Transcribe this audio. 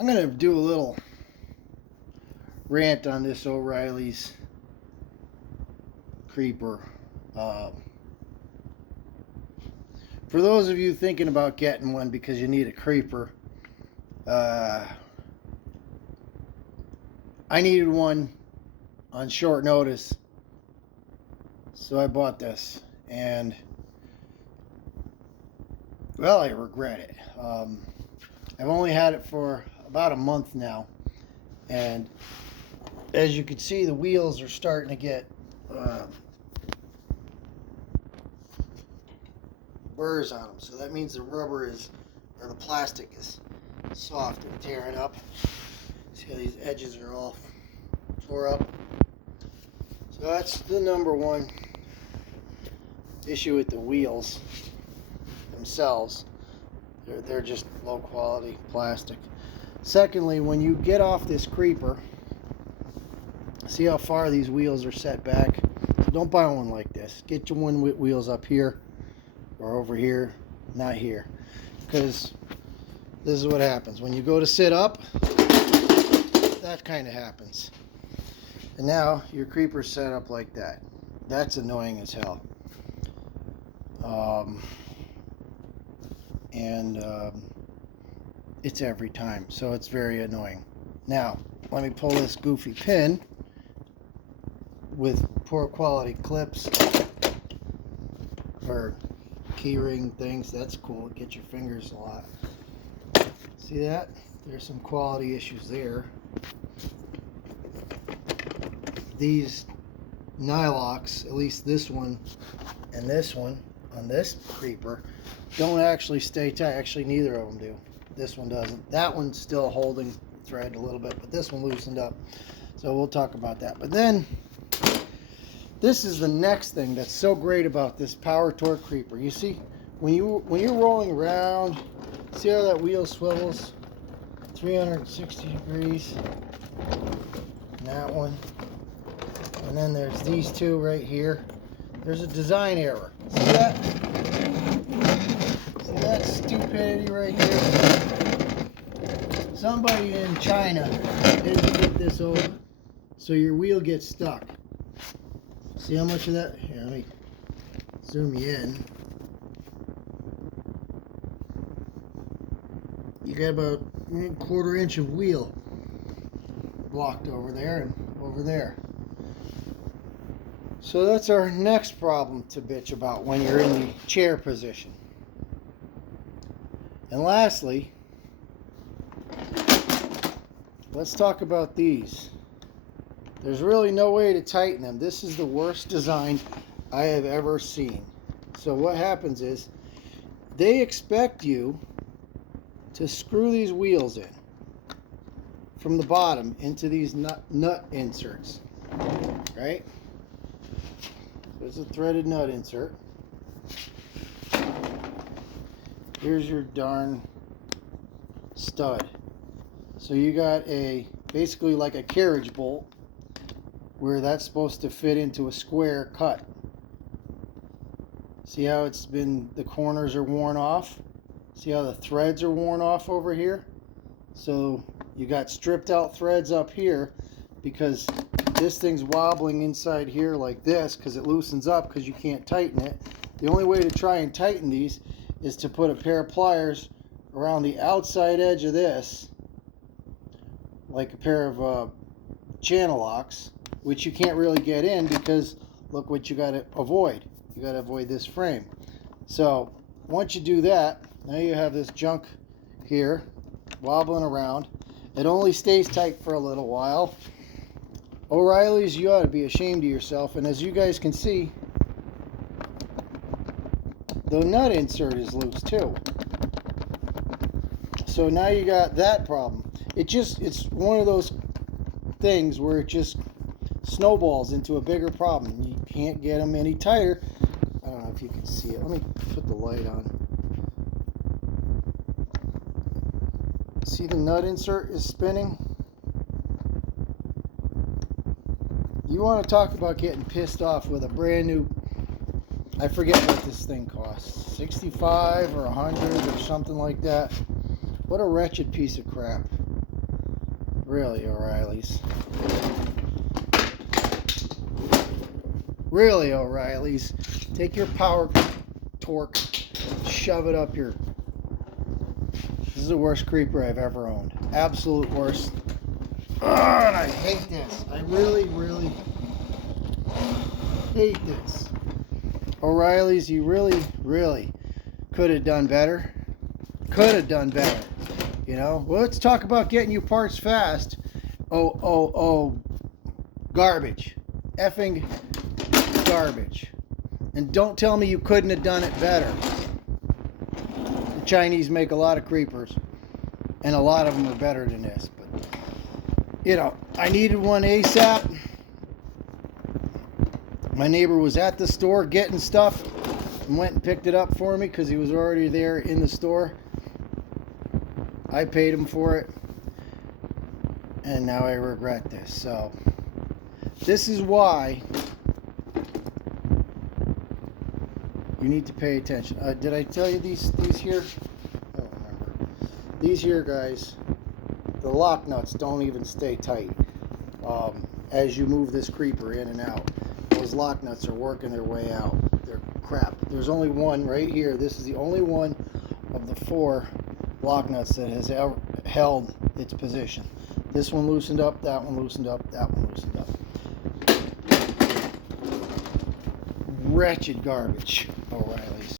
I'm going to do a little rant on this O'Reilly's creeper. For those of you thinking about getting one because you need a creeper, I needed one on short notice, so I bought this, and well, I regret it. I've only had it for about a month now, and as you can see, the wheels are starting to get burrs on them, so that means the rubber is, or the plastic is soft and tearing up. See how these edges are all tore up? So that's the number one issue with the wheels themselves. They're just low quality plastic. Secondly, when you get off this creeper, see how far these wheels are set back? So don't buy one like this. Get your one with wheels up here or over here, not here. Because this is what happens. When you go to sit up, that kind of happens. And now your creeper's set up like that. That's annoying as hell. It's every time, so it's very annoying. Now, let me pull this goofy pin with poor quality clips or keyring things. That's cool. Get your fingers a lot. See that? There's some quality issues there. These nylocks, at least this one and this one on this creeper, don't actually stay tight. Actually, neither of them do. This one doesn't. That one's still holding thread a little bit, but this one loosened up. So we'll talk about that. But then, this is the next thing that's so great about this Power Turd creeper. You see, when you're rolling around, see how that wheel swivels 360 degrees. And that one. And then there's these two right here. There's a design error. See that? See that stupidity right here? Somebody in China didn't get this over, so your wheel gets stuck. See how much of that? Here, let me zoom you in. You got about a 1/4 inch of wheel blocked over there and over there. So that's our next problem to bitch about when you're in the chair position. And lastly, let's talk about these. There's really no way to tighten them. This is the worst design I have ever seen. So what happens is they expect you to screw these wheels in from the bottom into these nut inserts, right? There's a threaded nut insert. Here's your darn stud. So you got basically like a carriage bolt where that's supposed to fit into a square cut. See how the corners are worn off? See how the threads are worn off over here? So you got stripped out threads up here because this thing's wobbling inside here like this because it loosens up because you can't tighten it. The only way to try and tighten these is to put a pair of pliers around the outside edge of this, like a pair of channel locks, which you can't really get in because look what you got to avoid. You got to avoid this frame. So once you do that, now you have this junk here wobbling around. It only stays tight for a little while. O'Reilly's, you ought to be ashamed of yourself. And as you guys can see, the nut insert is loose too. So now you got that problem. It's one of those things where it just snowballs into a bigger problem. You can't get them any tighter. I don't know if you can see it. Let me put the light on. See the nut insert is spinning? You want to talk about getting pissed off with a brand new, I forget what this thing costs, 65 or 100 or something like that. What a wretched piece of crap. Really, O'Reilly's. Really, O'Reilly's. Take your power torque, shove it up your... This is the worst creeper I've ever owned. Absolute worst. Ugh, and I hate this. I really, really hate this. O'Reilly's, you really, really could have done better. Could have done better. You know? Well, let's talk about getting you parts fast. Oh, garbage. Effing garbage. And don't tell me you couldn't have done it better. The Chinese make a lot of creepers, and a lot of them are better than this. But, you know, I needed one ASAP. My neighbor was at the store getting stuff and went and picked it up for me because he was already there in the store. I paid him for it, and now I regret this. So this is why you need to pay attention. Did I tell you these here? I don't remember. These here, guys, the lock nuts don't even stay tight as you move this creeper in and out. Those lock nuts are working their way out. They're crap. There's only one right here. This is the only one of the 4 lock nuts that has held its position. This one loosened up, that one loosened up, that one loosened up. Wretched garbage, O'Reilly's.